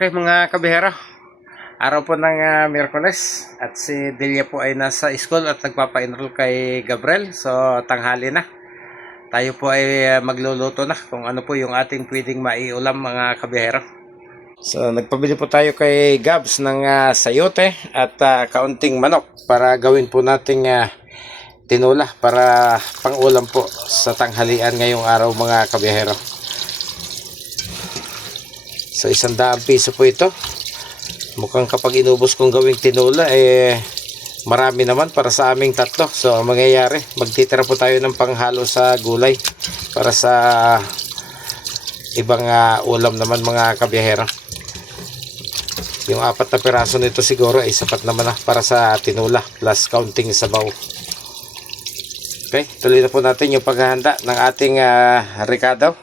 Okay mga kabihero, araw po ng Miyerkules at si Delia po ay nasa school at nagpapa-enroll kay Gabriel. So tanghali na. Tayo po ay magluluto na kung ano po yung ating pwedeng maiulam mga kabihero. So nagpabili po tayo kay Gabs ng sayote at kaunting manok para gawin po nating tinula para pang-ulam po sa tanghalian ngayong araw mga kabihero. So 100 piso po ito. Mukhang kapag inubos kong gawing tinula marami naman para sa aming tatlo. So ang mangyayari, magtitira po tayo ng panghalo sa gulay para sa ibang ulam naman mga kabiyahero. Yung 4 na piraso nito siguro ay sapat naman para sa tinula plus counting sabaw. Okay, tuloy na po natin yung paghahanda ng ating ricado.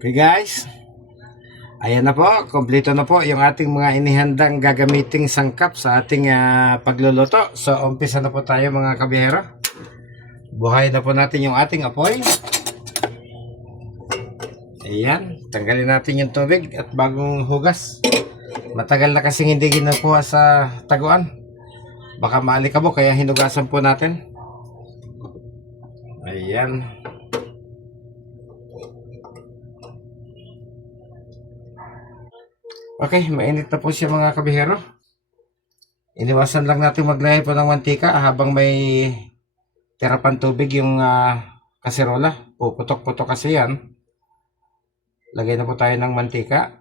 Okay guys, ayan na po, kompleto na po yung ating mga inihandang gagamiting sangkap sa ating pagluluto. So umpisa na po tayo mga kabihero. Buhay na po natin yung ating apoy. Ayan, tanggalin natin yung tubig at bagong hugas. Matagal na kasing hindi ginakuha sa taguan, baka maalikabok kaya hinugasan po natin. Ayan. Okay, mainit na po siya mga kabihero. Iniwasan lang natin maglagay po ng mantika habang may tira pang tubig yung kaserola. Puputok-putok kasi yan. Lagay na po tayo ng mantika.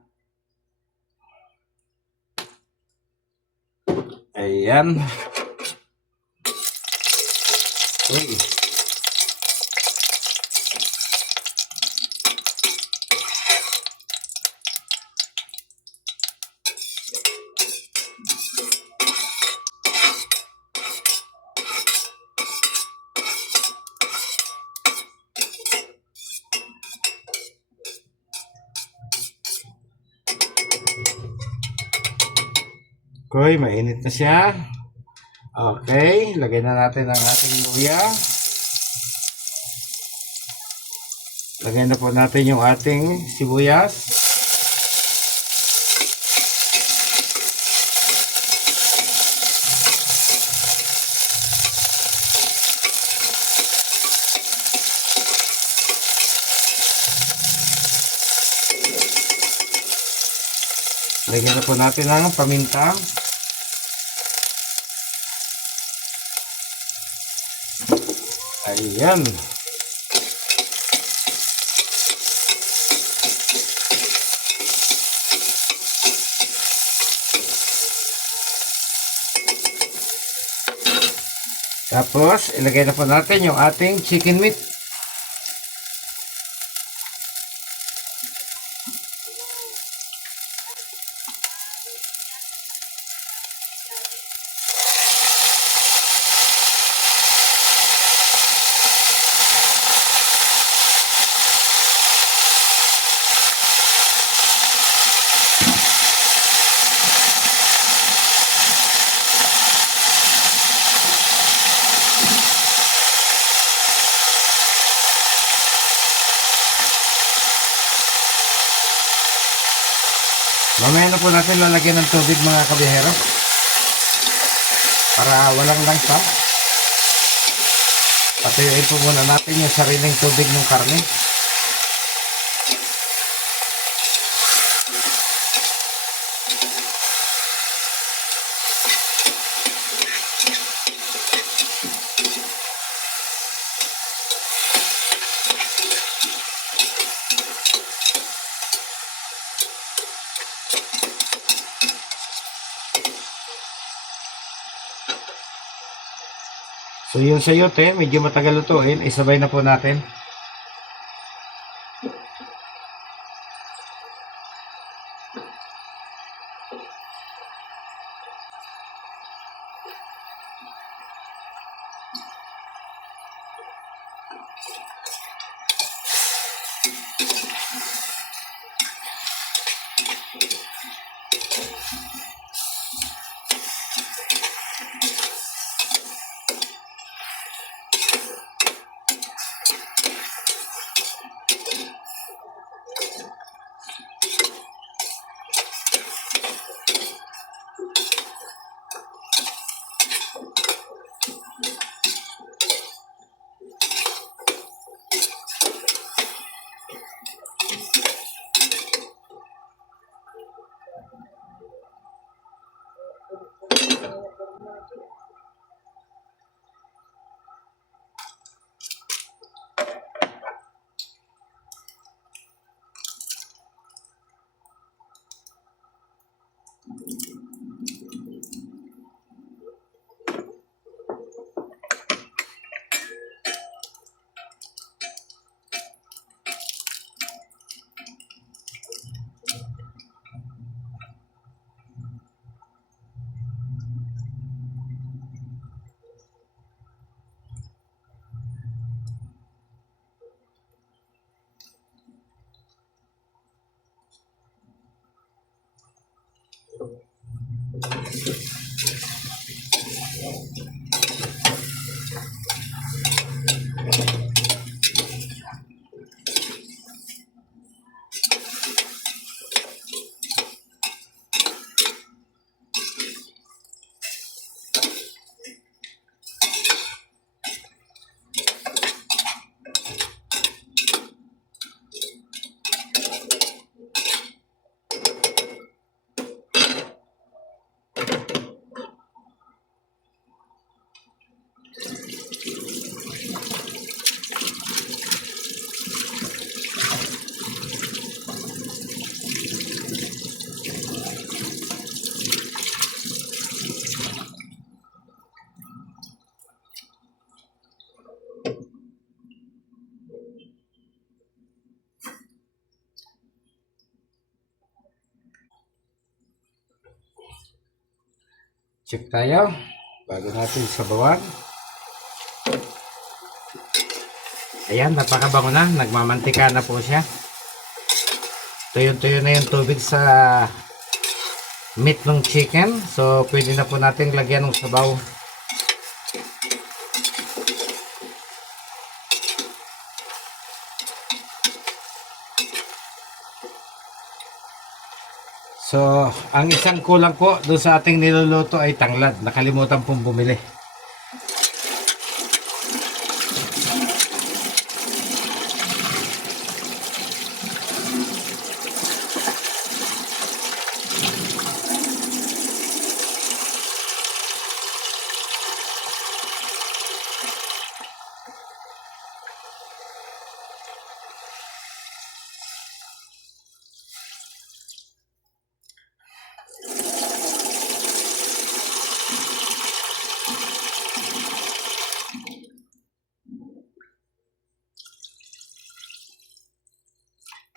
Ayan. Uy. Okay, mainit na siya. Okay, lagay na natin ang ating luya. Lagay na po natin yung ating sibuyas. Lagyan na po natin ng paminta. Ayan. Tapos, ilagay na po natin yung ating chicken meat. Mamaya na po natin lalagyan ng tubig mga kabihero para walang langsa. Patuyuin po muna natin yung sariling tubig ng karne. So yung sayote, medyo matagal lutuin, isabay na po natin. Check tayo bago natin sabawan. Ayan, napakabango na, nagmamantika na po siya. Tuyo-tuyo na yung tubig sa meat ng chicken, so pwede na po natin lagyan ng sabaw. So, ang isang kulang po doon sa ating niluluto ay tanglad. Nakalimutan pong bumili.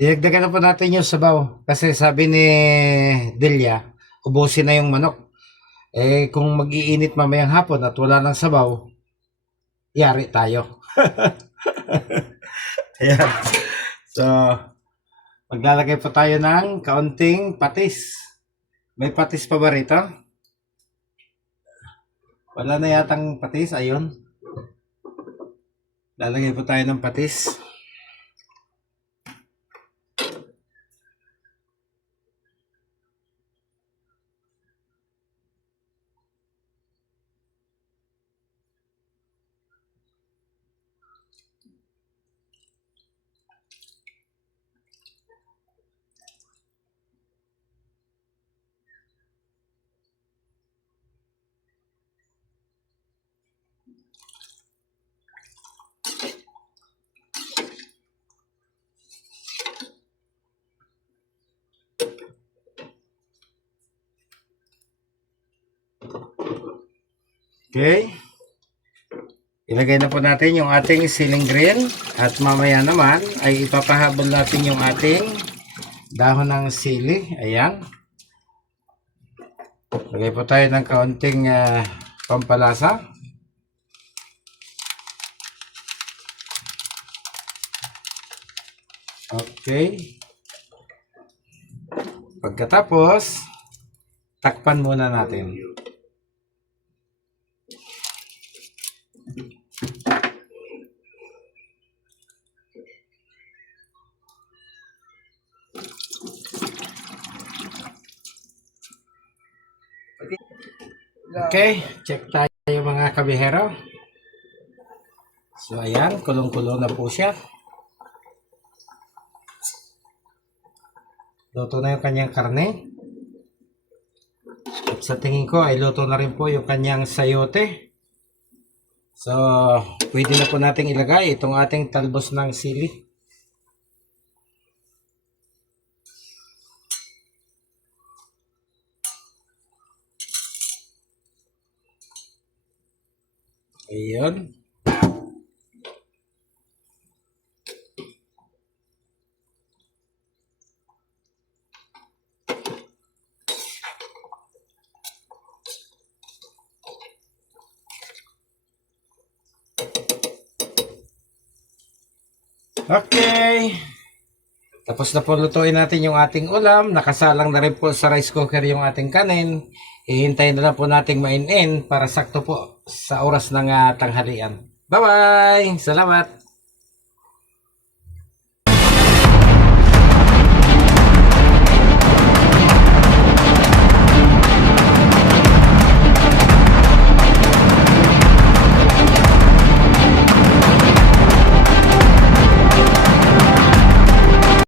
Dinagdagan na po natin yung sabaw kasi sabi ni Delia, ubusin na yung manok. Eh kung mag-iinit mamayang hapon at wala ng sabaw, yari tayo. Ayan. So, maglalagay po tayo ng kaunting patis. May patis pa ba rito? Wala na yatang patis, ayun. Lalagay po tayo ng patis. Okay. Ilagay na po natin yung ating siling green at mamaya naman ay ipapahabol natin yung ating dahon ng sili. Ayan. Lagay po tayo ng kaunting pampalasa. Okay. Pagkatapos, takpan muna natin. Okay, check tayo mga kabihero. So ayan, kulong-kulong na po siya. Luto na yung kanyang karne. At sa tingin ko ay luto na rin po yung kanyang sayote. So, pwede na po nating ilagay itong ating talbos ng sili. Ayun. Okay. Tapos na po lutuin natin yung ating ulam. Nakasalang na rin po sa rice cooker yung ating kanin. Ihintayin na lang po nating mainin para sakto po sa oras ng tanghalian. Bye-bye! Salamat!